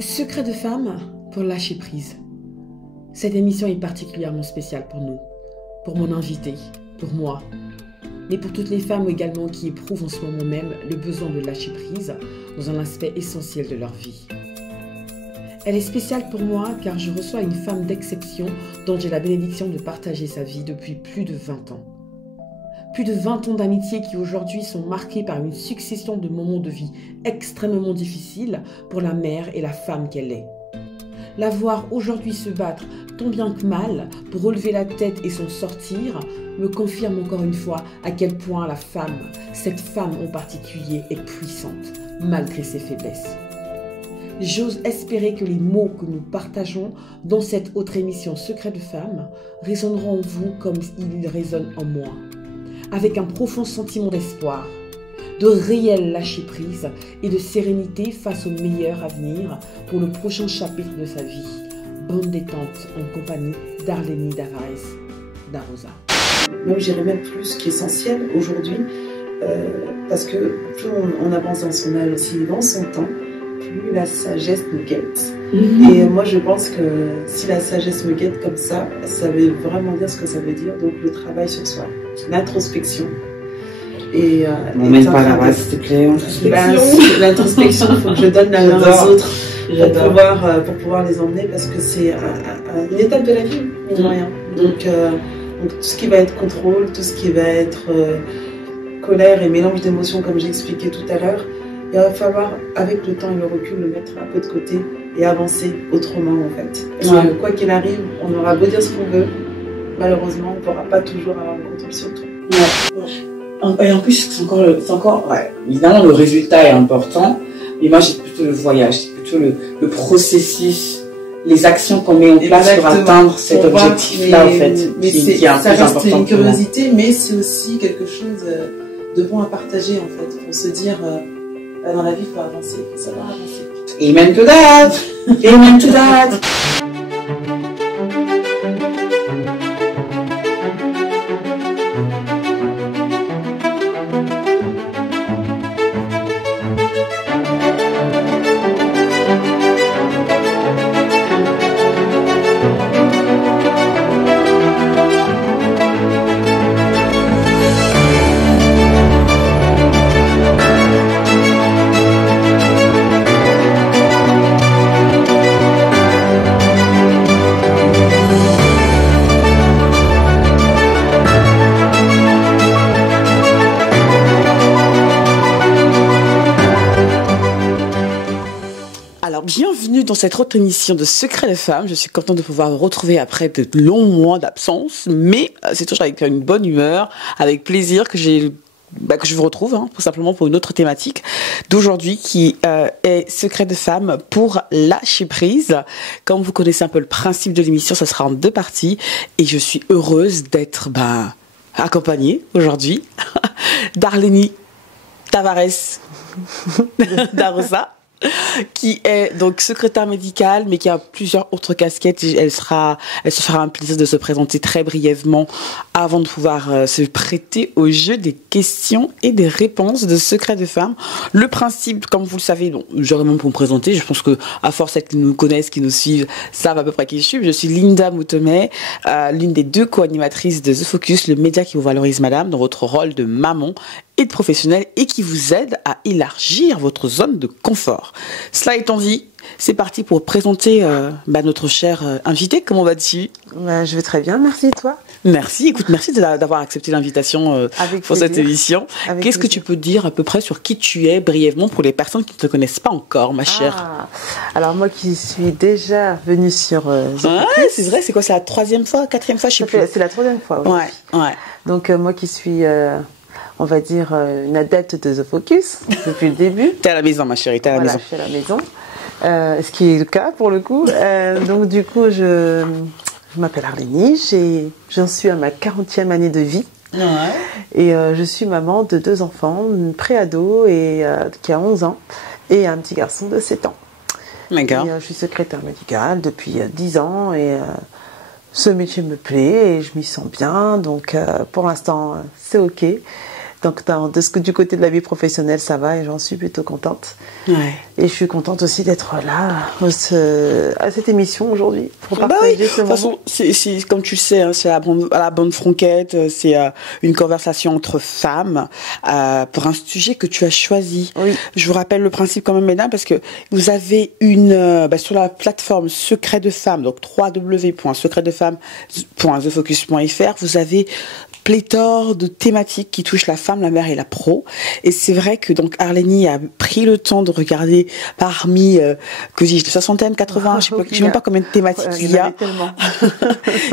Secret de femme pour lâcher prise. Cette émission est particulièrement spéciale pour nous, pour mon invité, pour moi, mais pour toutes les femmes également qui éprouvent en ce moment même le besoin de lâcher prise dans un aspect essentiel de leur vie. Elle est spéciale pour moi car je reçois une femme d'exception dont j'ai la bénédiction de partager sa vie depuis plus de 20 ans. Plus de 20 ans d'amitié qui aujourd'hui sont marqués par une succession de moments de vie extrêmement difficiles pour la mère et la femme qu'elle est. La voir aujourd'hui se battre tant bien que mal pour relever la tête et s'en sortir me confirme encore une fois à quel point la femme, cette femme en particulier, est puissante malgré ses faiblesses. J'ose espérer que les mots que nous partageons dans cette autre émission Secret de femme résonneront en vous comme ils résonnent en moi, avec un profond sentiment d'espoir, de réel lâcher-prise et de sérénité face au meilleur avenir pour le prochain chapitre de sa vie. Bonne détente en compagnie d'Arlénie Tavares d'Arosa. Même j'irais même plus qu'essentiel aujourd'hui, parce que plus on avance dans son âge aussi, dans son temps, plus la sagesse nous guette. Et moi je pense que si la sagesse me guette comme ça veut vraiment dire ce que ça veut dire, donc le travail sur soi, l'introspection. Et on met pas la base, s'il te plaît. L'introspection, il faut que je donne la main aux autres pour pouvoir les emmener, parce que c'est une étape de la vie, mine de rien. Donc tout ce qui va être contrôle, tout ce qui va être colère et mélange d'émotions, comme j'ai expliqué tout à l'heure, il va falloir, avec le temps et le recul, le mettre un peu de côté et avancer autrement, en fait. Parce que quoi qu'il arrive, on aura beau dire ce qu'on veut, malheureusement, on ne pourra pas toujours avoir le contrôle sur tout. Et en plus, c'est encore évidemment, le résultat est important, mais moi, j'ai plutôt le voyage, c'est plutôt le processus, les actions qu'on met en place pour atteindre cet objectif-là, en fait, mais qui est un ça plus reste important. une curiosité, mais c'est aussi quelque chose de bon à partager, en fait, pour se dire, dans la vie, il faut avancer, il faut savoir avancer. Amen to that! Amen to that! Bienvenue dans cette autre émission de Secret de Femmes. Je suis contente de pouvoir vous retrouver après de longs mois d'absence, mais c'est toujours avec une bonne humeur, avec plaisir que je vous retrouve, tout simplement pour une autre thématique d'aujourd'hui qui est Secret de Femmes pour lâcher prise. Comme vous connaissez un peu le principe de l'émission, ça sera en 2 parties et je suis heureuse d'être accompagnée aujourd'hui d'Arlénie Tavares d'Arosa, qui est donc secrétaire médicale, mais qui a plusieurs autres casquettes. Elle se fera un plaisir de se présenter très brièvement avant de pouvoir se prêter au jeu des questions et des réponses de Secret de Femmes. Le principe, comme vous le savez, j'aurais même pour me présenter, je pense que à force qu'ils nous connaissent, qu'ils nous suivent, savent à peu près qui je suis. Je suis Linda Moutomé, l'une des 2 co-animatrices de The Focus, le média qui vous valorise, madame, dans votre rôle de maman et de professionnel et qui vous aide à élargir votre zone de confort. Cela étant dit, c'est parti pour présenter notre chère invitée. Comment vas-tu ? Je vais très bien, merci, et toi ? Merci, écoute, merci d'avoir accepté l'invitation pour cette émission. Qu'est-ce que tu peux dire à peu près sur qui tu es brièvement pour les personnes qui ne te connaissent pas encore, ma chère ? Alors moi qui suis déjà venue sur c'est vrai, c'est quoi, c'est la 3e fois, 4e fois, je sais plus. C'est la 3e fois, oui. Ouais. Donc moi qui suis... on va dire une adepte de The Focus depuis le début. T'es à la maison, ma chérie, t'es à la maison. Je suis à la maison, ce qui est le cas pour le coup. Donc du coup, je m'appelle Arlénie, j'en suis à ma 40e année de vie. Et je suis maman de 2 enfants, une pré-ado qui a 11 ans et un petit garçon de 7 ans. D'accord. Je suis secrétaire médicale depuis 10 ans et ce métier me plaît et je m'y sens bien. Donc pour l'instant, c'est OK. Donc du côté de la vie professionnelle, ça va et j'en suis plutôt contente. Ouais. Et je suis contente aussi d'être là à cette émission aujourd'hui pour partager ce moment. De toute façon, c'est comme tu le sais, hein, c'est à la bonne franquette, c'est une conversation entre femmes pour un sujet que tu as choisi. Oui. Je vous rappelle le principe quand même, mesdames, parce que vous avez sur la plateforme Secret de Femmes, donc www.secretdefemmes.thefocus.fr, vous avez pléthore de thématiques qui touchent la femme, la mère et la pro. Et c'est vrai que donc Arlénie a pris le temps de regarder parmi que j'ai soixantaine, 80, je sais même pas combien de thématiques il y a.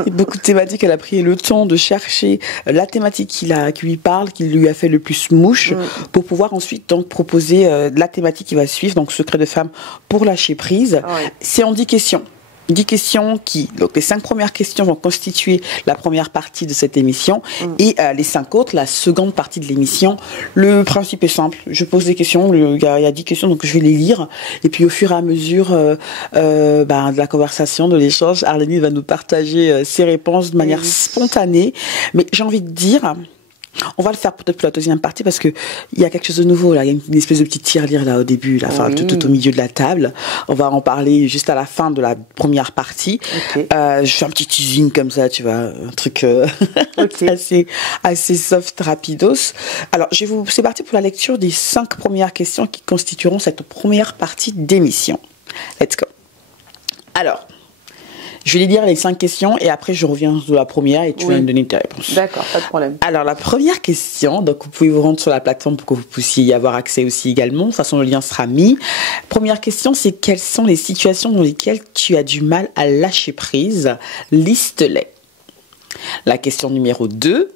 Beaucoup de thématiques. Elle a pris le temps de chercher la thématique qui lui parle, qui lui a fait le plus mouche, pour pouvoir ensuite donc proposer la thématique qui va suivre, donc Secret de femme pour lâcher prise. C'est en 10 questions. 10 questions donc les 5 premières questions vont constituer la première partie de cette émission et les 5 autres, la seconde partie de l'émission. Le principe est simple. Je pose des questions, il y a 10 questions, donc je vais les lire. Et puis au fur et à mesure de la conversation, de l'échange, Arlénie va nous partager ses réponses de manière spontanée. Mais j'ai envie de dire... On va le faire peut-être pour la deuxième partie parce que il y a quelque chose de nouveau là. Il y a une espèce de petit tirelire là au début, tout au milieu de la table. On va en parler juste à la fin de la première partie. Okay. Je fais un petit teasing comme ça, tu vois, un truc assez soft, rapidos. Alors, c'est parti pour la lecture des 5 premières questions qui constitueront cette première partie d'émission. Let's go. Alors. Je vais lire les 5 questions et après je reviens sur la première et tu vas me donner tes réponses. D'accord, pas de problème. Alors la première question, donc vous pouvez vous rendre sur la plateforme pour que vous puissiez y avoir accès aussi également. De toute façon, le lien sera mis. Première question, c'est quelles sont les situations dans lesquelles tu as du mal à lâcher prise? Liste-les. La question numéro 2,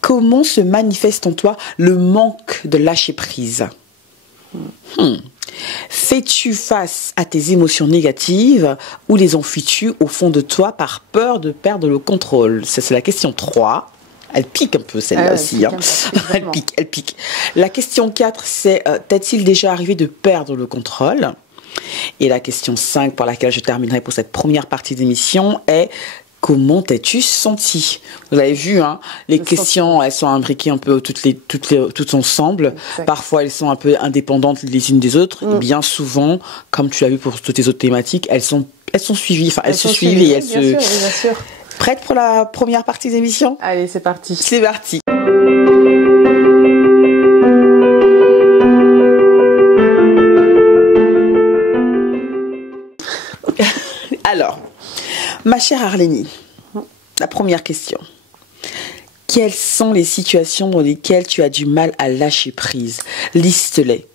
comment se manifeste en toi le manque de lâcher prise? Fais-tu face à tes émotions négatives ou les enfuis-tu au fond de toi par peur de perdre le contrôle? Ça, c'est la question 3. Elle pique un peu celle-là aussi. Elle pique. La question 4, c'est t'est-il déjà arrivé de perdre le contrôle? Et la question 5, par laquelle je terminerai pour cette première partie d'émission, est comment t'es-tu senti? Vous avez vu, hein, les questions, elles sont imbriquées un peu toutes ensemble. Exact. Parfois, elles sont un peu indépendantes les unes des autres. Et bien souvent, comme tu l'as vu pour toutes les autres thématiques, elles sont suivies. Enfin, elles se suivent et elles se... Bien sûr. Prête pour la première partie d'émission? Allez, c'est parti. C'est parti. Alors, ma chère Arlénie, la première question. Quelles sont les situations dans lesquelles tu as du mal à lâcher prise? Liste-les.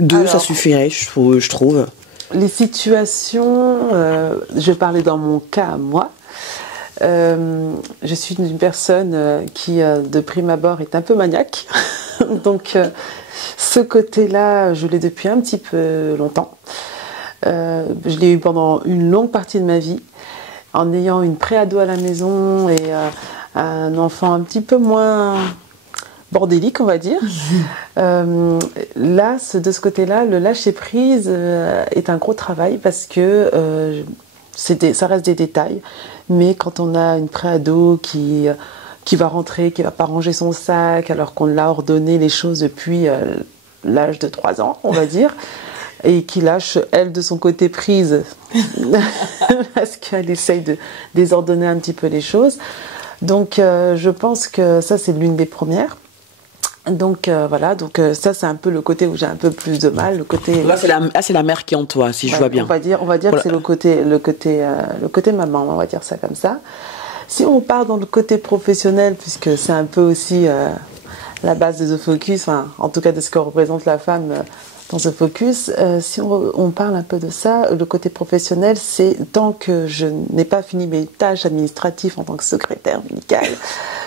2, alors, ça suffirait, je trouve. Les situations, je vais parler dans mon cas à moi. Je suis une personne qui, de prime abord, est un peu maniaque. Donc, ce côté-là, je l'ai depuis un petit peu longtemps. Je l'ai eu pendant une longue partie de ma vie, en ayant une pré-ado à la maison et un enfant un petit peu moins bordélique, on va dire. Là, de ce côté-là, le lâcher-prise est un gros travail parce que ça reste des détails, mais quand on a une pré-ado qui va rentrer, qui va pas ranger son sac, alors qu'on l'a ordonné les choses depuis l'âge de 3 ans, on va dire, et qui lâche, elle, de son côté prise, parce qu'elle essaye de désordonner un petit peu les choses. Donc, je pense que ça, c'est l'une des premières. Donc, voilà, ça, c'est un peu le côté où j'ai un peu plus de mal. Le côté... Là, c'est la mère qui est en toi, si je vois bien. On va dire que c'est le côté maman, on va dire ça comme ça. Si on part dans le côté professionnel, puisque c'est un peu aussi la base de The Focus, en tout cas de ce que représente la femme dans The Focus, si on parle un peu de ça, le côté professionnel, c'est tant que je n'ai pas fini mes tâches administratives en tant que secrétaire médicale,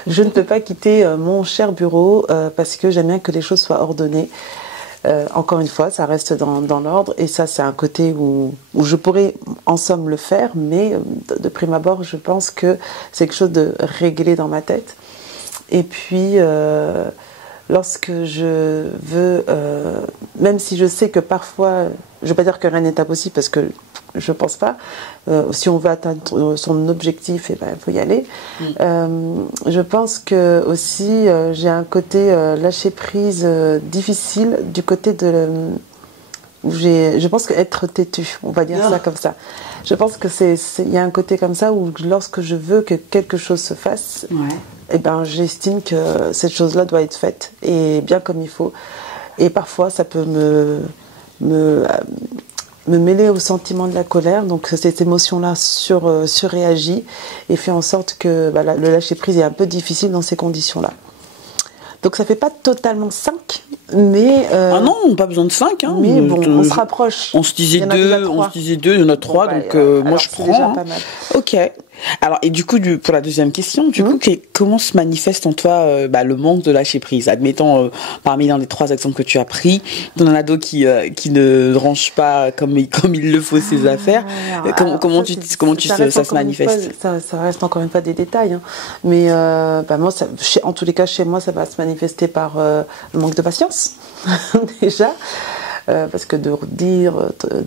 je ne peux pas quitter mon cher bureau parce que j'aime bien que les choses soient ordonnées. Encore une fois, ça reste dans l'ordre et ça, c'est un côté où je pourrais en somme le faire, mais de prime abord, je pense que c'est quelque chose de réglé dans ma tête. Et puis... lorsque je veux, même si je sais que parfois, je ne veux pas dire que rien n'est impossible parce que je pense pas. Si on veut atteindre son objectif, il faut y aller. Je pense que aussi j'ai un côté lâcher prise difficile du côté de je pense qu'être têtu, on va dire ça comme ça. Je pense que il y a un côté comme ça où lorsque je veux que quelque chose se fasse, j'estime que cette chose-là doit être faite et bien comme il faut. Et parfois, ça peut me mêler au sentiment de la colère, donc cette émotion-là surréagit et fait en sorte que le lâcher-prise est un peu difficile dans ces conditions-là. Donc ça fait pas totalement 5, mais... Ah non, pas besoin de 5. Hein, mais bon, on se rapproche. On se disait 2, il y en a 3, donc moi je prends. C'est déjà pas mal. Ok. Alors, et du coup, pour la deuxième question, comment se manifeste en toi le manque de lâcher prise? Admettons, parmi l'un des 3 exemples que tu as pris, ton ado qui ne range pas comme il le faut ses affaires, comment ça se manifeste? Ça reste encore une fois des détails, hein. Mais moi, en tous les cas, chez moi, ça va se manifester par le manque de patience, déjà, parce que de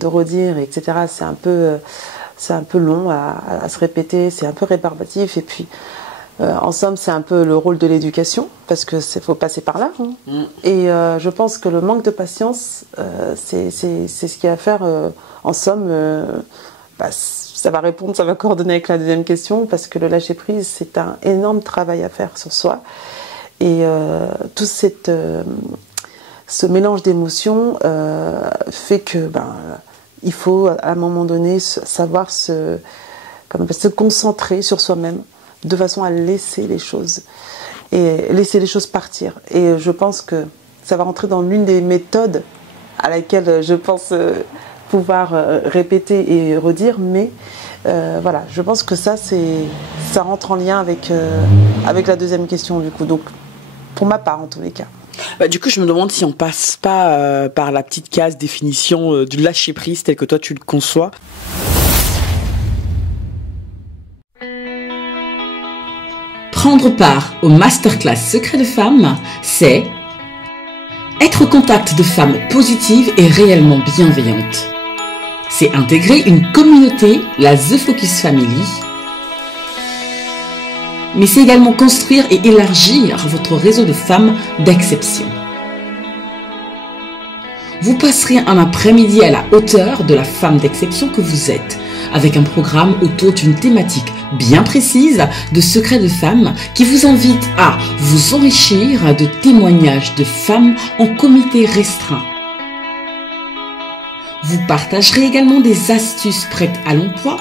redire, etc., c'est un peu long à se répéter, c'est un peu rébarbatif et puis en somme c'est un peu le rôle de l'éducation parce que faut passer par là. Hein. Et je pense que le manque de patience c'est ce qui va faire en somme ça va coordonner avec la deuxième question parce que le lâcher prise c'est un énorme travail à faire sur soi et tout ce mélange d'émotions fait que il faut à un moment donné savoir se concentrer sur soi-même de façon à laisser les choses partir. Et je pense que ça va rentrer dans l'une des méthodes à laquelle je pense pouvoir répéter et redire, mais je pense que ça rentre en lien avec la deuxième question du coup. Donc pour ma part en tous les cas. Du coup, je me demande si on passe pas par la petite case définition du lâcher prise tel que toi tu le conçois. Prendre part au masterclass Secret de Femmes, c'est être au contact de femmes positives et réellement bienveillantes. C'est intégrer une communauté, la The Focus Family. Mais c'est également construire et élargir votre réseau de femmes d'exception. Vous passerez un après-midi à la hauteur de la femme d'exception que vous êtes, avec un programme autour d'une thématique bien précise de secrets de femmes qui vous invite à vous enrichir de témoignages de femmes en comité restreint. Vous partagerez également des astuces prêtes à l'emploi.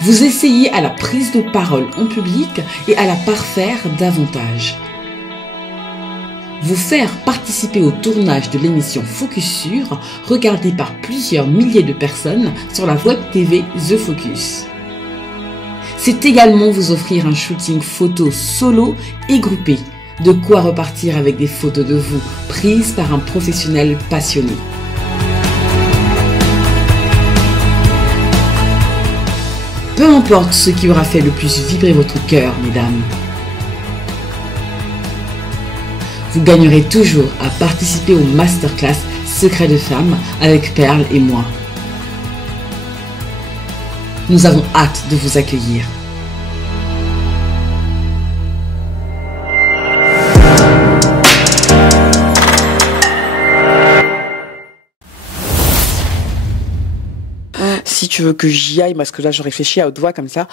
Vous essayez à la prise de parole en public et à la parfaire davantage. Vous faire participer au tournage de l'émission Focus Sur, regardée par plusieurs milliers de personnes sur la web TV The Focus. C'est également vous offrir un shooting photo solo et groupé, de quoi repartir avec des photos de vous prises par un professionnel passionné. Peu importe ce qui aura fait le plus vibrer votre cœur, mesdames. Vous gagnerez toujours à participer au masterclass Secret de Femmes avec Perle et moi. Nous avons hâte de vous accueillir. Si tu veux que j'y aille, parce que là je réfléchis à haute voix comme ça,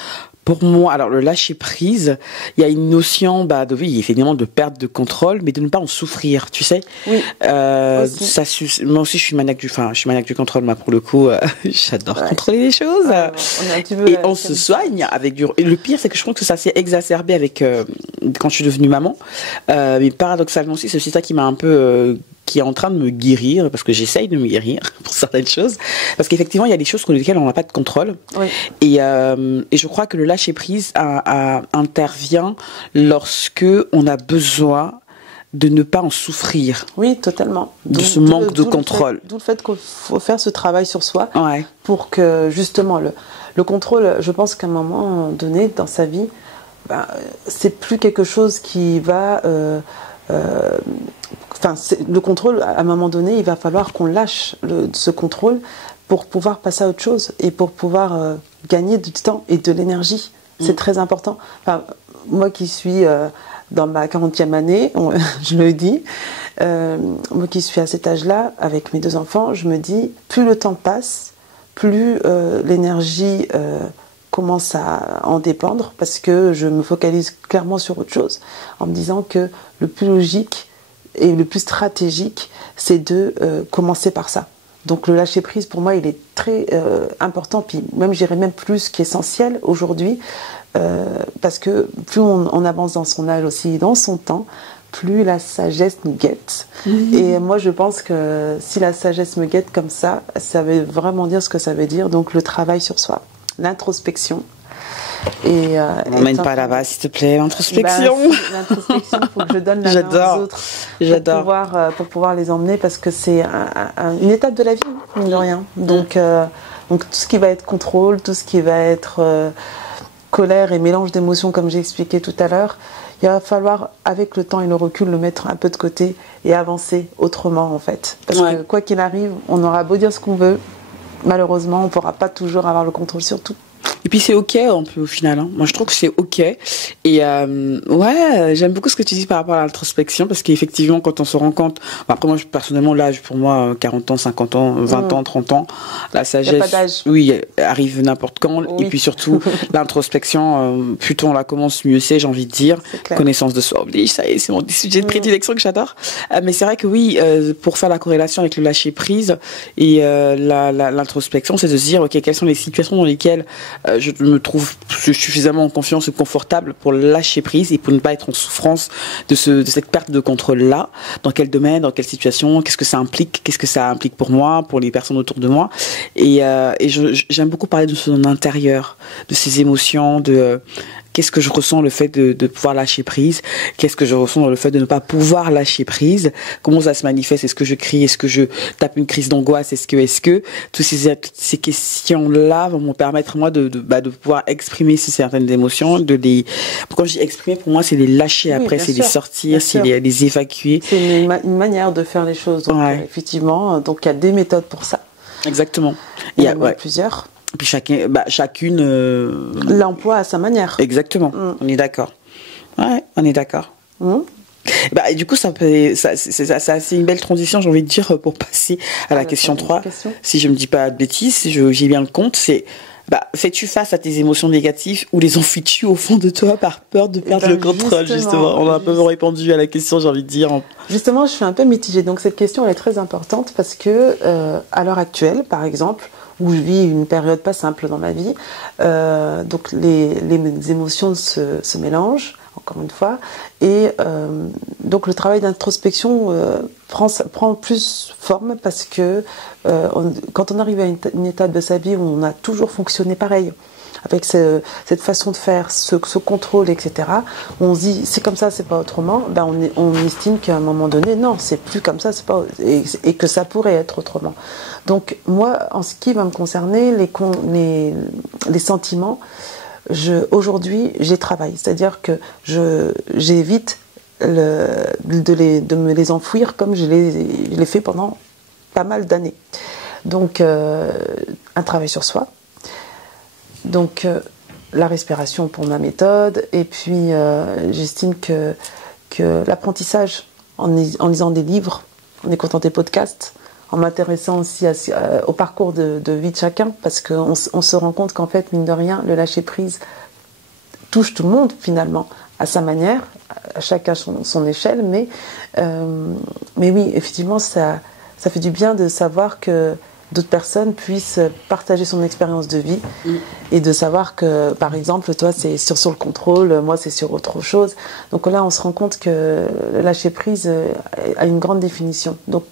pour moi, alors le lâcher prise, il y a une notion évidemment de perte de contrôle, mais de ne pas en souffrir, tu sais. Oui. Moi aussi je suis maniaque du contrôle, moi pour le coup, j'adore contrôler les choses. On se soigne avec du. Et le pire, c'est que je trouve que ça s'est exacerbé avec quand je suis devenue maman. Mais paradoxalement aussi, c'est aussi ça qui m'a un peu qui est en train de me guérir, parce que j'essaye de me guérir pour certaines choses, parce qu'effectivement il y a des choses sur lesquelles on n'a pas de contrôle. Oui. Et je crois que le lâcher prise intervient lorsque on a besoin de ne pas en souffrir. Oui, totalement. De ce manque de contrôle. D'où le fait qu'il faut faire ce travail sur soi, pour que justement le contrôle, je pense qu'à un moment donné dans sa vie, c'est plus quelque chose qui va le contrôle, à un moment donné, il va falloir qu'on lâche ce contrôle pour pouvoir passer à autre chose et pour pouvoir gagner du temps et de l'énergie. C'est très important. Enfin, moi qui suis dans ma 40e année, je le dis, moi qui suis à cet âge-là, avec mes 2 enfants, je me dis, plus le temps passe, plus l'énergie commence à en dépendre, parce que je me focalise clairement sur autre chose, en me disant que le plus logique et le plus stratégique, c'est de commencer par ça. Donc le lâcher prise, pour moi, il est très important, puis même, je dirais même plus qu'essentiel aujourd'hui, parce que plus on avance dans son âge aussi, dans son temps, plus la sagesse nous guette. Et moi, je pense que si la sagesse me guette comme ça veut vraiment dire ce que ça veut dire. Donc le travail sur soi, l'introspection. On m'emmène pas là-bas, s'il te plaît, l'introspection. L'introspection, il faut que je donne la main aux autres pour pouvoir les emmener, parce que c'est une étape de la vie, mine de rien. Donc tout ce qui va être contrôle, tout ce qui va être colère et mélange d'émotions, comme j'ai expliqué tout à l'heure, il va falloir, avec le temps et le recul, le mettre un peu de côté et avancer autrement, en fait. Parce que quoi qu'il arrive, on aura beau dire ce qu'on veut, malheureusement, on ne pourra pas toujours avoir le contrôle sur tout. Et puis c'est ok un peu au final, hein. Moi je trouve que c'est ok. Et ouais, j'aime beaucoup ce que tu dis par rapport à l'introspection, parce qu'effectivement quand on se rend compte, après moi personnellement l'âge pour moi 40 ans, 50 ans, 20 ans, 30 ans, la sagesse, oui, arrive n'importe quand. Oui. Et puis surtout l'introspection, plus tôt on la commence, mieux c'est, j'ai envie de dire. Connaissance de soi oblige, ça y est, c'est mon sujet de prédilection que j'adore. Mais c'est vrai que oui, pour faire la corrélation avec le lâcher prise et l'introspection, c'est de se dire ok, quelles sont les situations dans lesquelles je me trouve suffisamment en confiance et confortable pour lâcher prise et pour ne pas être en souffrance de cette perte de contrôle-là. Dans quel domaine, dans quelle situation, qu'est-ce que ça implique pour moi, pour les personnes autour de moi. Et j'aime beaucoup parler de son intérieur, de ses émotions, de qu'est-ce que je ressens le fait de pouvoir lâcher prise, qu'est-ce que je ressens dans le fait de ne pas pouvoir lâcher prise, comment ça se manifeste, est-ce que je crie, est-ce que je tape une crise d'angoisse, est-ce que toutes ces questions-là vont me permettre moi de pouvoir exprimer certaines émotions, quand je dis exprimer, pour moi c'est les lâcher après, c'est les sortir, c'est les évacuer. C'est une manière de faire les choses, donc effectivement, donc il y a des méthodes pour ça. Exactement. Il y a plusieurs. Et puis chacune l'emploie à sa manière. Exactement. On est d'accord. Ouais, on est d'accord. Du coup, c'est une belle transition, j'ai envie de dire, pour passer à la question 3. Si je me dis pas de bêtises, si j'ai bien le compte, c'est fais-tu face à tes émotions négatives ou les enfuis-tu au fond de toi par peur de perdre le contrôle, justement. On a un peu répondu à la question, j'ai envie de dire. Justement, je suis un peu mitigée. Donc cette question, elle est très importante parce que à l'heure actuelle, par exemple, où je vis une période pas simple dans ma vie, donc les émotions se mélangent, encore une fois, et donc le travail d'introspection prend plus forme parce que quand on arrive à une étape de sa vie où on a toujours fonctionné pareil, avec cette façon de faire, ce contrôle, etc., on se dit c'est comme ça, c'est pas autrement, on estime qu'à un moment donné, non, c'est plus comme ça, c'est pas, et que ça pourrait être autrement. Donc moi, en ce qui va me concerner, les sentiments, aujourd'hui, j'y travaille, c'est-à-dire que j'évite de me les enfouir comme je l'ai fait pendant pas mal d'années. Donc un travail sur soi. Donc la respiration pour ma méthode, et puis j'estime que l'apprentissage en lisant des livres, en écoutant des podcasts, en m'intéressant aussi au parcours de vie de chacun, parce qu'on se rend compte qu'en fait, mine de rien, le lâcher prise touche tout le monde finalement, à sa manière, à chacun son échelle, mais oui, effectivement, ça fait du bien de savoir que d'autres personnes puissent partager son expérience de vie et de savoir que, par exemple, toi, c'est sur le contrôle, moi, c'est sur autre chose. Donc là, on se rend compte que le lâcher prise a une grande définition. Donc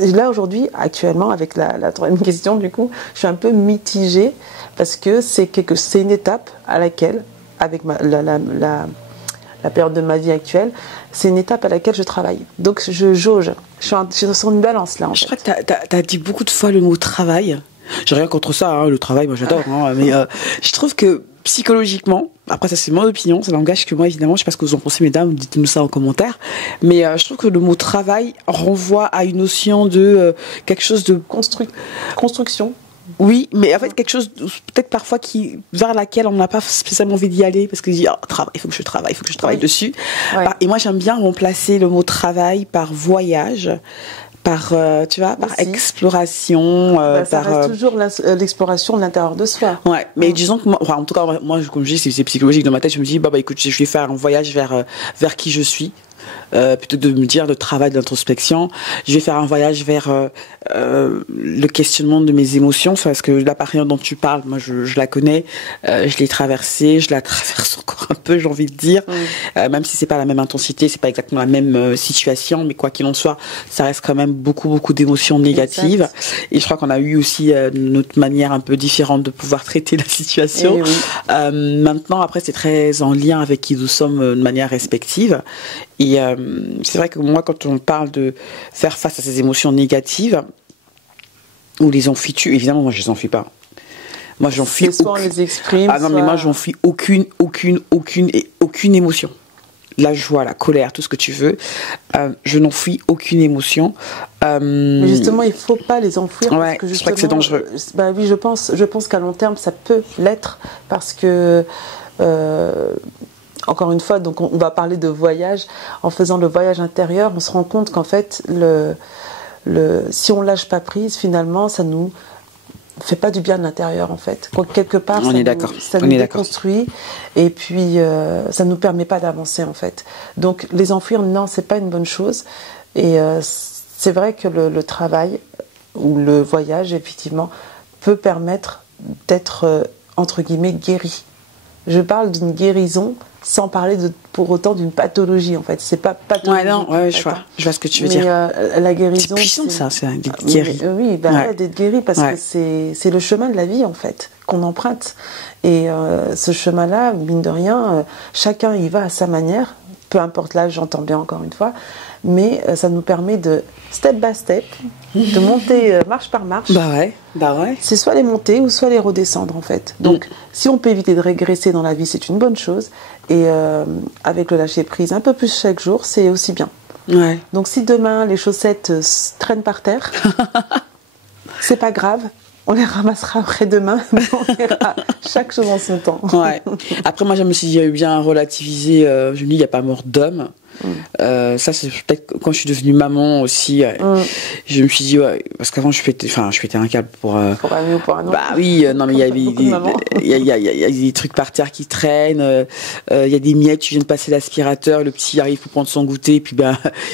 là, aujourd'hui, actuellement, avec la troisième question, du coup, je suis un peu mitigée parce que c'est une étape à laquelle, avec la période de ma vie actuelle, c'est une étape à laquelle je travaille. Donc je jauge. Je sens une balance là. Je crois que tu as dit beaucoup de fois le mot travail. J'ai rien contre ça, hein, le travail, moi j'adore. Mais je trouve que psychologiquement, après ça c'est mon opinion, ça n'engage que moi évidemment, je sais pas ce que vous en pensez mesdames, dites-nous ça en commentaire, mais je trouve que le mot travail renvoie à une notion de quelque chose de construction. Oui, mais en fait quelque chose peut-être parfois vers laquelle on n'a pas spécialement envie d'y aller parce que dit travail, il faut que je travaille dessus. Ouais. Et moi j'aime bien remplacer le mot travail par voyage, par tu vois, par exploration, ça reste toujours l'exploration de l'intérieur de soi. Ouais, mais disons que moi, en tout cas moi comme je dis c'est psychologique dans ma tête, je me dis bah écoute, je vais faire un voyage vers qui je suis. Plutôt que de me dire de travail d'introspection, je vais faire un voyage vers le questionnement de mes émotions, parce que la période dont tu parles, moi je la connais, je l'ai traversée, je la traverse encore un peu, j'ai envie de dire, même si c'est pas la même intensité, c'est pas exactement la même situation, mais quoi qu'il en soit, ça reste quand même beaucoup d'émotions négatives. Exact. Et je crois qu'on a eu aussi notre manière un peu différente de pouvoir traiter la situation. Maintenant, après, c'est très en lien avec qui nous sommes de manière respective. Et c'est vrai que moi, quand on parle de faire face à ces émotions négatives, ou les enfuis-tu, évidemment, moi, je les enfuis pas. Moi, j'en fuis aucune. On les exprime. Ah non, mais moi, j'en fuis aucune émotion. La joie, la colère, tout ce que tu veux. Je n'en fuis aucune émotion. Mais justement, il ne faut pas les enfouir. Ouais, parce que je crois que c'est dangereux. Bah oui, je pense qu'à long terme, ça peut l'être parce que... encore une fois, donc on va parler de voyage. En faisant le voyage intérieur, on se rend compte qu'en fait, si on lâche pas prise, finalement, ça nous fait pas du bien de l'intérieur, en fait. Quelque part, ça nous déconstruit et puis ça nous permet pas d'avancer, en fait. Donc, les enfouir, non, c'est pas une bonne chose. Et c'est vrai que le travail ou le voyage, effectivement, peut permettre d'être, entre guillemets, guéri. Je parle d'une guérison sans parler pour autant d'une pathologie, en fait. C'est pas pathologique. Ouais, non, ouais, je vois ce que tu veux dire. La guérison... C'est puissant, ça, c'est d'être guéri. Oui, d'être guéri, parce que c'est le chemin de la vie, en fait, qu'on emprunte. Et ce chemin-là, mine de rien, chacun y va à sa manière, peu importe l'âge, j'entends bien encore une fois, mais ça nous permet de, step by step, de monter marche par marche. Bah ouais. C'est soit les monter ou soit les redescendre, en fait. Donc, si on peut éviter de régresser dans la vie, c'est une bonne chose. Et avec le lâcher prise un peu plus chaque jour, c'est aussi bien. Ouais. Donc, si demain les chaussettes traînent par terre, c'est pas grave. On les ramassera après-demain, mais on verra chaque chose en son temps. Ouais. Après, moi, je me suis dit, bien relativisé. Je me dis, il n'y a pas mort d'homme. Ça, c'est peut-être quand je suis devenue maman aussi. Je me suis dit, parce qu'avant, je pétais un câble pour un ami ou pour un autre. Bah oui, non, mais il y a des trucs par terre qui traînent. Il y a des miettes, tu viens de passer l'aspirateur, le petit arrive pour prendre son goûter, et puis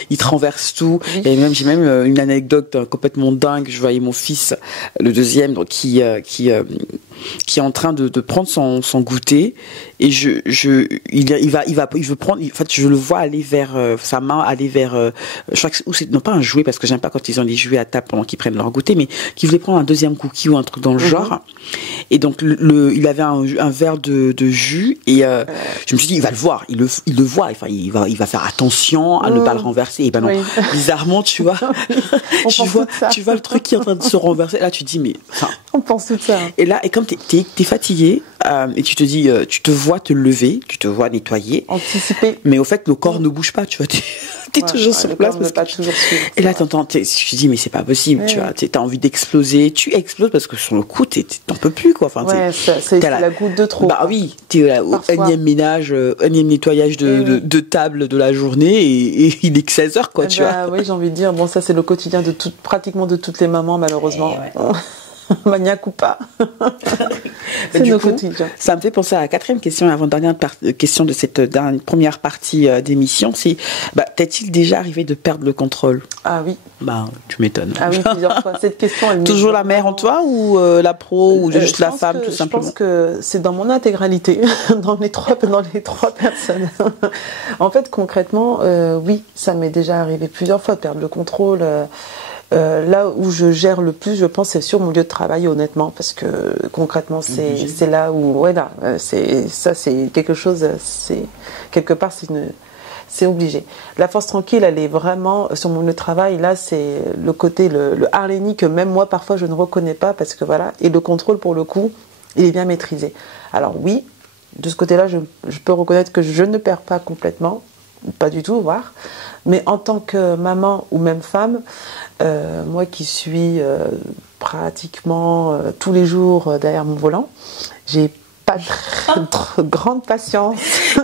il te renverse tout. Oui. Et j'ai même une anecdote complètement dingue. Je voyais mon fils, le deuxième, donc, qui est en train de prendre son goûter, et il veut prendre, en fait, je le vois aller vers sa main, aller vers je crois que c'est non pas un jouet, parce que j'aime pas quand ils ont des jouets à table pendant qu'ils prennent leur goûter, mais qui voulait prendre un deuxième cookie ou un truc dans le genre. Et donc il avait un verre de jus, et je me suis dit, il va le voir, il le voit, enfin il va faire attention à ne pas le renverser. Et ben non, bizarrement, tu vois, tu vois le truc qui est en train de se renverser, là tu te dis, mais on pense tout ça. Et là, et comme t'es fatigué, et tu te dis, tu te vois te lever, tu te vois nettoyer, anticiper, mais au fait le corps ne bouge pas, tu vois, t'es toujours sur place, et là t'entends, tu te dis, mais c'est pas possible, tu vois, t'as envie d'exploser, tu exploses parce que sur le coup t'en peux plus, quoi. Enfin, c'est la goutte de trop. Bah oui, t'es au énième ménage, énième nettoyage de table de la journée, et il est que 16h, quoi, tu vois. Oui, j'ai envie de dire, bon, ça c'est le quotidien de pratiquement de toutes les mamans, malheureusement. Maniaque ou pas. C'est nos quotidiens. Ça me fait penser à la quatrième question, avant-dernière question de cette première partie d'émission. C'est, t'est-il déjà arrivé de perdre le contrôle? Ah oui. Tu m'étonnes. Ah oui, plusieurs fois. Cette question, elle toujours la mère en toi, ou la pro, ou juste la femme, tout simplement? Je pense que c'est dans mon intégralité, dans les trois personnes. En fait, concrètement, oui, ça m'est déjà arrivé plusieurs fois de perdre le contrôle. Là où je gère le plus, je pense, c'est sur mon lieu de travail, honnêtement, parce que concrètement, c'est là où, c'est quelque chose, quelque part, c'est obligé. La force tranquille, elle est vraiment sur mon lieu de travail. Là, c'est le côté, le Harleny que même moi, parfois, je ne reconnais pas, parce que voilà. Et le contrôle, pour le coup, il est bien maîtrisé. Alors oui, de ce côté-là, je peux reconnaître que je ne perds pas complètement, pas du tout, voire. Mais en tant que maman ou même femme, moi qui suis pratiquement tous les jours derrière mon volant, j'ai pas très grande patience.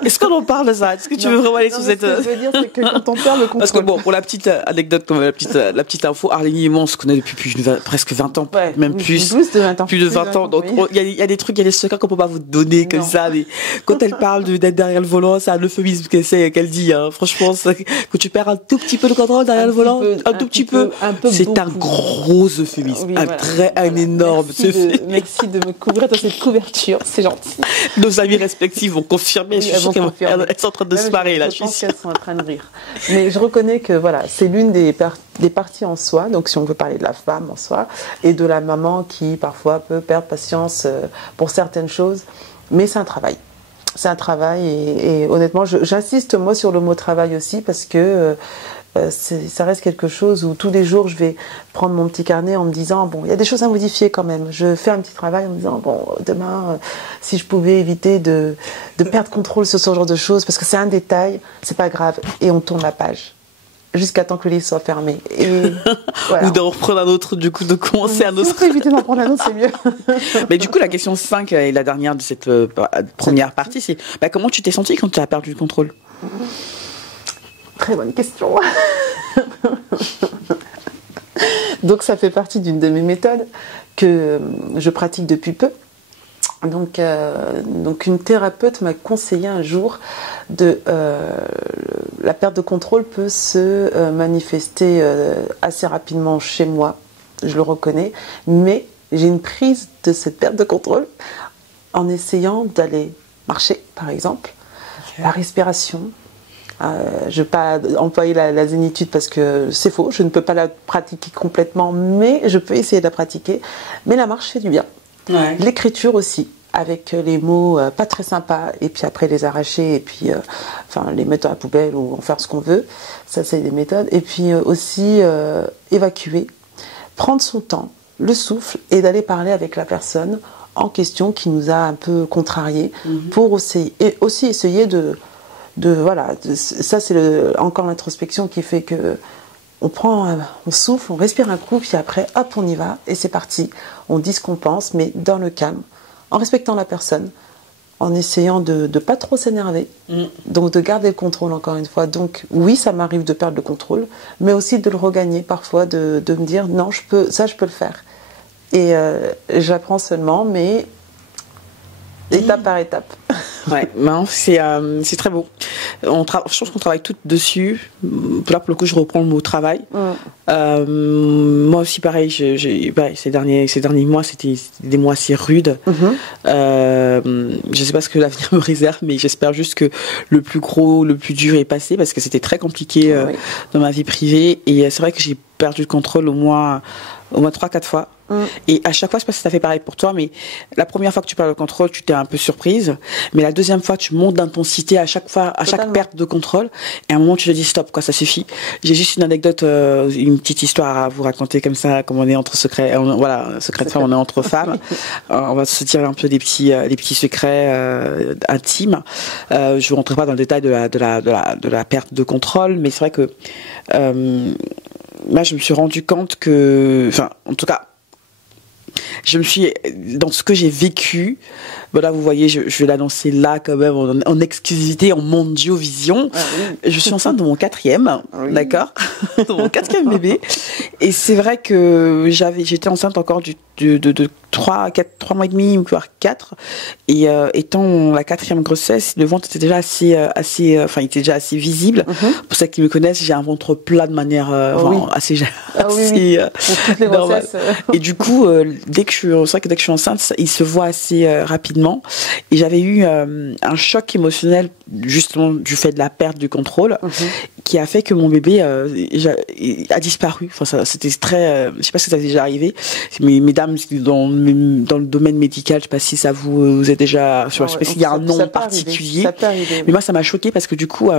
Est-ce qu'on en parle de ça? Est-ce que tu veux vraiment aller sous cette... Ce que je veux dire, c'est que quand on perd le contrôle... Parce que bon, pour la petite anecdote, la petite info, Arlénie et moi, on se connaît depuis presque 20 ans, même plus. Plus de 20 ans. Plus de 20 ans. Donc, il y a des trucs, il y a des secrets qu'on peut pas vous donner comme ça. Mais quand elle parle d'être derrière le volant, c'est un euphémisme qu'elle dit. Hein. Franchement, que tu perds un tout petit peu le contrôle derrière le volant, un tout petit peu. C'est un gros euphémisme. Oui, un énorme euphémisme. Merci de me couvrir de cette couverture. C'est gentil. Nos amis respectifs vont confirmer. Je suis sûre qu'elles sont en train de se marrer là. Je pense qu'elles sont en train de rire. Mais je reconnais que voilà, c'est l'une des parties en soi. Donc si on veut parler de la femme en soi et de la maman qui parfois peut perdre patience pour certaines choses. Mais c'est un travail. C'est un travail et honnêtement, j'insiste moi sur le mot travail aussi parce que ça reste quelque chose où tous les jours je vais prendre mon petit carnet en me disant bon, il y a des choses à modifier quand même. Je fais un petit travail en me disant bon, demain si je pouvais éviter de perdre contrôle sur ce genre de choses parce que c'est un détail, c'est pas grave et on tourne la page jusqu'à temps que le livre soit fermé et voilà. Ou d'en reprendre un autre, du coup de commencer un autre. Si on peut éviter d'en prendre un autre, c'est mieux. Mais du coup la question 5 et la dernière de cette première partie, c'est comment tu t'es sentie quand tu as perdu le contrôle? Très bonne question. Donc ça fait partie d'une de mes méthodes que je pratique depuis peu. Donc une thérapeute m'a conseillé un jour la perte de contrôle peut se manifester assez rapidement chez moi, je le reconnais, mais j'ai une prise de cette perte de contrôle en essayant d'aller marcher, par exemple, la respiration. Je ne vais pas employer la zénitude parce que c'est faux, je ne peux pas la pratiquer complètement, mais je peux essayer de la pratiquer. Mais la marche fait du bien. Ouais. L'écriture aussi, avec les mots pas très sympas, et puis après les arracher, et puis les mettre à la poubelle ou en faire ce qu'on veut. Ça, c'est des méthodes. Et puis aussi évacuer, prendre son temps, le souffle, et d'aller parler avec la personne en question qui nous a un peu contrariés, pour aussi essayer ça c'est encore l'introspection qui fait que on souffle, on respire un coup, puis après hop on y va et c'est parti. On dit ce qu'on pense, mais dans le calme, en respectant la personne, en essayant de ne pas trop s'énerver, donc de garder le contrôle encore une fois. Donc oui, ça m'arrive de perdre le contrôle, mais aussi de le regagner parfois, de me dire non, je peux le faire. Et j'apprends seulement, mais étape par étape. Ouais, c'est très beau. Je pense qu'on travaille toutes dessus. Là, pour le coup, je reprends le mot travail. Moi aussi, pareil, ces derniers mois, c'était des mois assez rudes. Je ne sais pas ce que l'avenir me réserve, mais j'espère juste que le plus gros, le plus dur est passé, parce que c'était très compliqué dans ma vie privée. Et c'est vrai que j'ai perdu le contrôle au moins 3-4 fois. Et à chaque fois, je sais pas si ça fait pareil pour toi, mais la première fois que tu perds le contrôle, tu t'es un peu surprise. Mais la deuxième fois, tu montes d'intensité à chaque fois, chaque perte de contrôle. Et à un moment, tu te dis stop, ça suffit. J'ai juste une anecdote, une petite histoire à vous raconter comme ça, comme on est entre secrets, secret de femme, on est entre femmes. On va se tirer un peu des petits secrets intimes. Je ne rentrerai pas dans le détail de la perte de contrôle, mais c'est vrai que là, je me suis rendu compte que, en tout cas, dans ce que j'ai vécu, voilà, vous voyez, je vais l'annoncer là quand même en exclusivité, en Mondiovision. Je suis enceinte de mon 4e, d'accord, de mon 4e bébé. Et c'est vrai que j'étais enceinte encore de 3 mois et demi, voire 4. Et étant la 4e grossesse, le ventre était déjà il était déjà assez visible. Pour ceux qui me connaissent, j'ai un ventre plat de manière assez pour toutes les grossesses. Et du coup, dès que je suis enceinte, il se voit assez rapidement. Et j'avais eu un choc émotionnel justement du fait de la perte du contrôle, qui a fait que mon bébé a disparu. C'était très, je sais pas si ça t'est déjà arrivé, mais mesdames dans le domaine médical, je sais pas si ça vous est déjà, je sais pas s'il y a un nom particulier, mais moi ça m'a choqué parce que du coup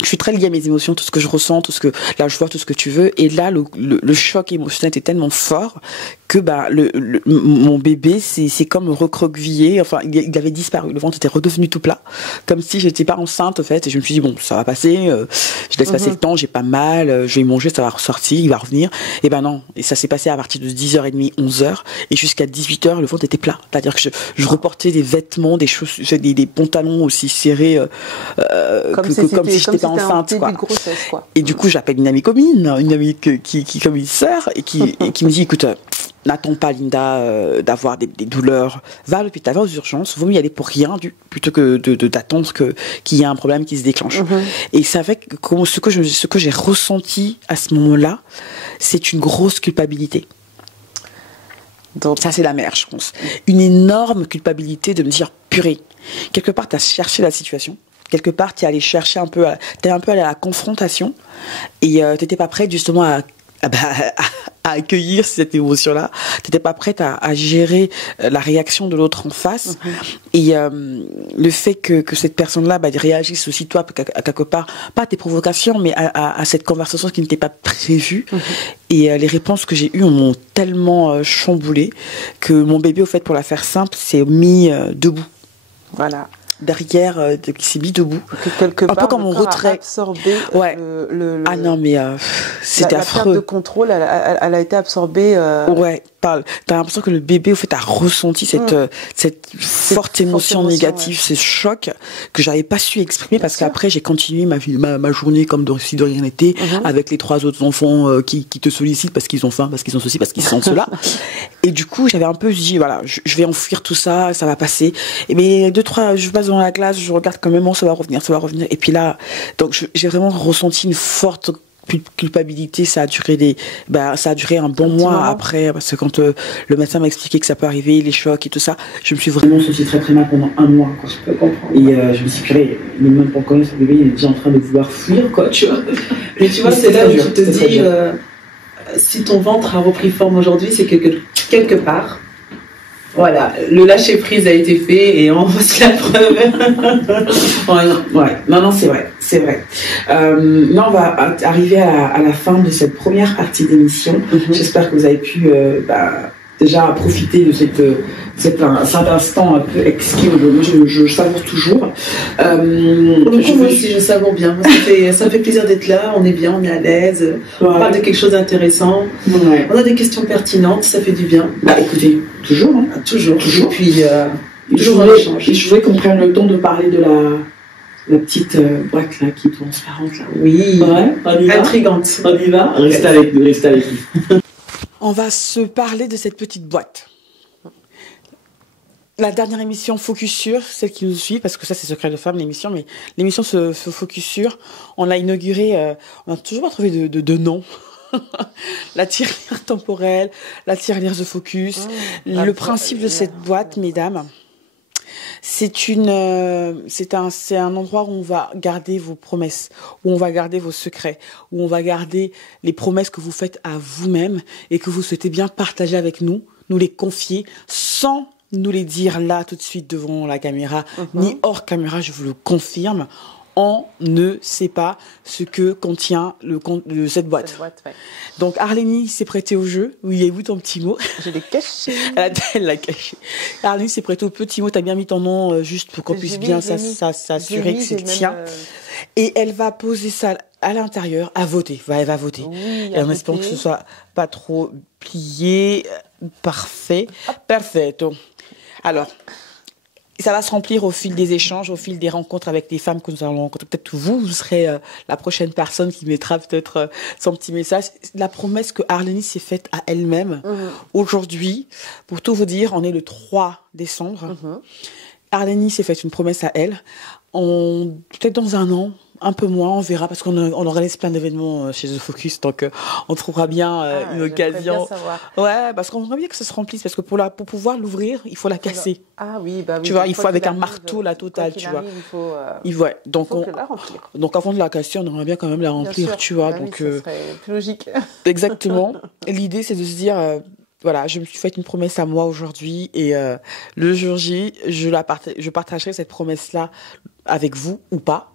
je suis très liée à mes émotions, tout ce que je ressens, la joie, tout ce que tu veux. Et là, le choc émotionnel était tellement fort que mon bébé c'est comme recroquevillé, enfin il avait disparu, le ventre était redevenu tout plat, comme si j'étais pas enceinte en fait, et je me suis dit bon ça va passer, je laisse passer le temps, j'ai pas mal, je vais manger, ça va ressortir, il va revenir, et ben non, et ça s'est passé à partir de 10h30, 11h, et jusqu'à 18h le ventre était plat, c'est-à-dire que je reportais des vêtements, des chaussures, des pantalons aussi serrés comme si j'étais pas enceinte quoi. Grossesse, quoi. Et du coup j'appelle une amie commune, une amie qui comme une sœur, et qui me dit écoute, n'attends pas Linda d'avoir des douleurs, va à l'hôpital, va aux urgences, vaut mieux y aller pour rien plutôt que d'attendre qu'il y ait un problème qui se déclenche. Et c'est avec ce que j'ai ressenti à ce moment-là, c'est une grosse culpabilité. Donc ça c'est la mère, je pense. Une énorme culpabilité de me dire purée, quelque part tu as cherché la situation. Quelque part, tu es allé chercher t'es un peu allé à la confrontation et tu n'étais pas prête justement à accueillir cette émotion-là. Tu n'étais pas prête à gérer la réaction de l'autre en face. Et le fait que cette personne-là réagisse aussi, toi, à quelque part, pas à tes provocations, mais à cette conversation qui n'était pas prévue. Et les réponses que j'ai eues m'ont tellement chamboulée que mon bébé, au fait, pour la faire simple, s'est mis debout. Voilà. Derrière, qui s'est mis debout. Quelque part, un peu comme mon retrait. Absorbé Ah non, mais c'était affreux. La perte de contrôle, elle a été absorbée. Ouais, t'as l'impression que le bébé, au fait, a ressenti cette forte émotion négative, ce choc que j'avais pas su exprimer parce qu'après, j'ai continué ma journée comme si de rien n'était, avec les 3 autres enfants qui te sollicitent parce qu'ils ont faim, parce qu'ils ont ceci, parce qu'ils sont cela. Et du coup, j'avais un peu dit, voilà, je vais enfuir tout ça, ça va passer. Et mais 2-3, je passe dans la classe, je regarde quand même, ça va revenir. Et puis là, donc j'ai vraiment ressenti une forte culpabilité. Ça a duré un bon mois après, parce que quand le médecin m'a expliqué que ça peut arriver, les chocs et tout ça, je me suis vraiment sentie très très mal pendant un mois, quoi. Je peux comprendre. Et je me suis dit, mais même pas encore ce bébé, il est déjà en train de vouloir fuir, quoi, tu vois. Mais tu vois, c'est là où tu te dis, si ton ventre a repris forme aujourd'hui, c'est quelque part. Voilà, le lâcher prise a été fait et on voici la preuve. Non, c'est vrai. Là, on va arriver à la fin de cette première partie d'émission. J'espère que vous avez pu déjà profiter de cet instant un peu exquis. Moi, je savoure toujours. Moi aussi, je savoure bien. Ça me fait plaisir d'être là. On est bien, on est à l'aise. On parle de quelque chose d'intéressant. On a des questions pertinentes. Ça fait du bien. Écoutez, toujours. Hein. Toujours. Et puis, je voulais qu'on prenne le temps de parler de la petite boîte là qui est transparente là. Oui. Intrigante. On y va. Restez avec nous. On va se parler de cette petite boîte. La dernière émission Focus Sur, celle qui nous suit, parce que ça c'est Secret de Femme l'émission, mais l'émission se Focus Sur, on l'a inaugurée, on n'a toujours pas trouvé de nom. La tirelire temporelle, la tirelire The Focus. Le principe de cette boîte, mesdames, c'est un endroit où on va garder vos promesses, où on va garder vos secrets, où on va garder les promesses que vous faites à vous-même et que vous souhaitez bien partager avec nous les confier sans nous les dire là tout de suite devant la caméra, ni hors caméra, je vous le confirme. On ne sait pas ce que contient cette boîte. Donc Arlénie s'est prêtée au jeu. Oui, où ton petit mot? Je l'ai caché. Elle l'a caché. Arlénie s'est prêtée au petit mot. T'as bien mis ton nom juste pour qu'on puisse bien s'assurer que c'est le tien. Et elle va poser ça à l'intérieur à voter. Elle va voter. Oui, et en espérant que ce soit pas trop plié. Parfait. Perfetto. Alors, ça va se remplir au fil des échanges, au fil des rencontres avec les femmes que nous allons rencontrer. Peut-être que vous serez la prochaine personne qui mettra peut-être son petit message. La promesse que Arlénie s'est faite à elle-même aujourd'hui, pour tout vous dire, on est le 3 décembre. Arlénie s'est faite une promesse à elle. Peut-être dans un an, un peu moins, on verra, parce qu'on organise plein d'événements chez The Focus, donc on trouvera bien une occasion. Bien ouais, parce qu'on aimerait bien que ça se remplisse, parce que pour pouvoir l'ouvrir, il faut la casser. Ah oui, bah oui. Tu vois, il faut avec un marteau la totale, tu vois. Il faut, donc la remplir. Donc avant de la casser, on aimerait bien quand même la remplir, tu vois. Bah donc oui, ça serait plus logique. Exactement. L'idée, c'est de se dire. Voilà, je me suis fait une promesse à moi aujourd'hui et le jour J, je partagerai cette promesse-là avec vous ou pas.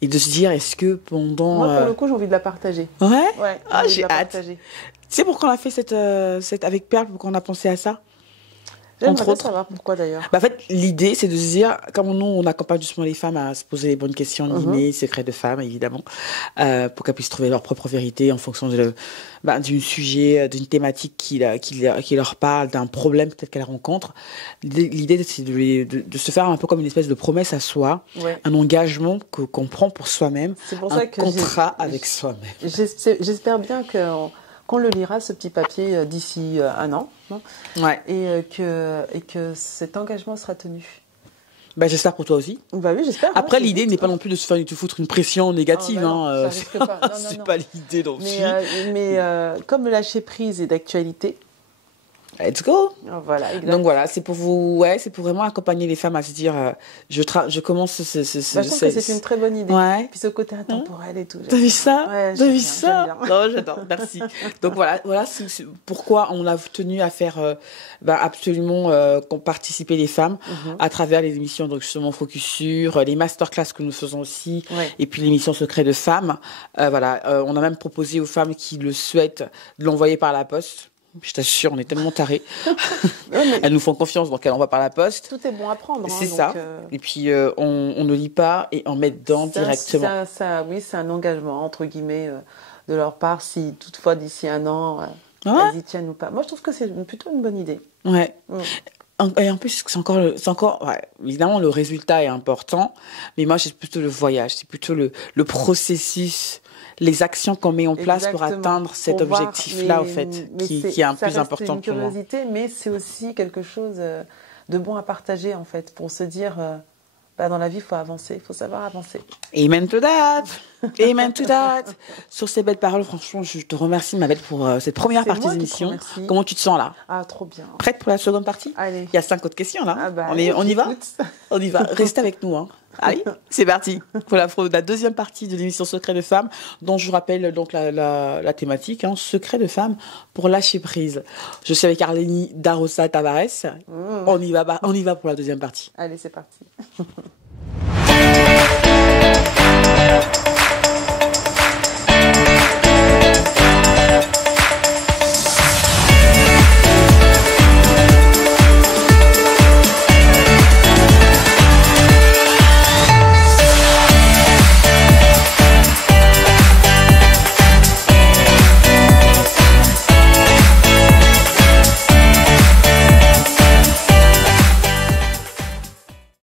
Et de se dire, est-ce que pendant... Moi, pour le coup, j'ai envie de la partager. Ouais, Ouais, j'ai hâte. Tu sais pourquoi on a fait cette avec Perle, pourquoi on a pensé à ça? J'aimerais savoir pourquoi d'ailleurs. En fait, l'idée, c'est de se dire, comme nous, on accompagne justement les femmes à se poser les bonnes questions, guillemets, secrets de femmes, évidemment, pour qu'elles puissent trouver leur propre vérité en fonction d'un sujet, d'une thématique qui leur parle, d'un problème peut-être qu'elles rencontrent. L'idée, c'est de se faire un peu comme une espèce de promesse à soi, un engagement qu'on prend pour soi-même, un contrat avec soi-même. J'espère bien qu'on le lira, ce petit papier, d'ici un an. Non, et que cet engagement sera tenu. Ben, j'espère pour toi aussi. Bah oui, j'espère. Après, l'idée n'est pas non plus de se faire foutre une pression négative. Ça risque pas. Non, c'est pas l'idée non plus. Mais comme le lâcher prise est d'actualité. Let's go. Voilà, exactement. Donc voilà, c'est pour vous, c'est pour vraiment accompagner les femmes à se dire, je commence je trouve que c'est une très bonne idée. Puis ce côté intemporel et tout. T'as vu ça? T'as vu ça? Non, j'adore. Merci. Donc voilà, c'est pourquoi on a tenu à faire, absolument, participer les femmes à travers les émissions, donc justement Focus sur les masterclass que nous faisons aussi, et puis l'émission Secret de femmes. On a même proposé aux femmes qui le souhaitent de l'envoyer par la poste. Je t'assure, on est tellement tarés. Elles nous font confiance, donc elles envoient par la poste. Tout est bon à prendre. C'est ça. Et puis, on ne lit pas et on met dedans directement. Oui, c'est un engagement, entre guillemets, de leur part, si toutefois d'ici un an, elles y tiennent ou pas. Moi, je trouve que c'est plutôt une bonne idée. Et en plus, c'est encore évidemment, le résultat est important, mais moi, c'est plutôt le voyage, c'est plutôt le processus, les actions qu'on met en place pour atteindre cet objectif-là, au fait, qui est un plus important pour moi. C'est une curiosité, mais c'est aussi quelque chose de bon à partager, en fait, pour se dire, dans la vie, il faut avancer, il faut savoir avancer. Amen to that. Amen to that. Sur ces belles paroles, franchement, je te remercie, ma belle, pour cette première partie d'émission. Comment tu te sens là? Ah, trop bien. Prête pour la seconde partie? Allez. Il y a 5 autres questions là. On y va? On y va. Restez avec nous. Allez, c'est parti pour la deuxième partie de l'émission Secret de femmes, dont je vous rappelle donc la thématique, Secret de femmes pour lâcher prise. Je suis avec Arlénie Darosa Tavares. On y va pour la deuxième partie. Allez, c'est parti.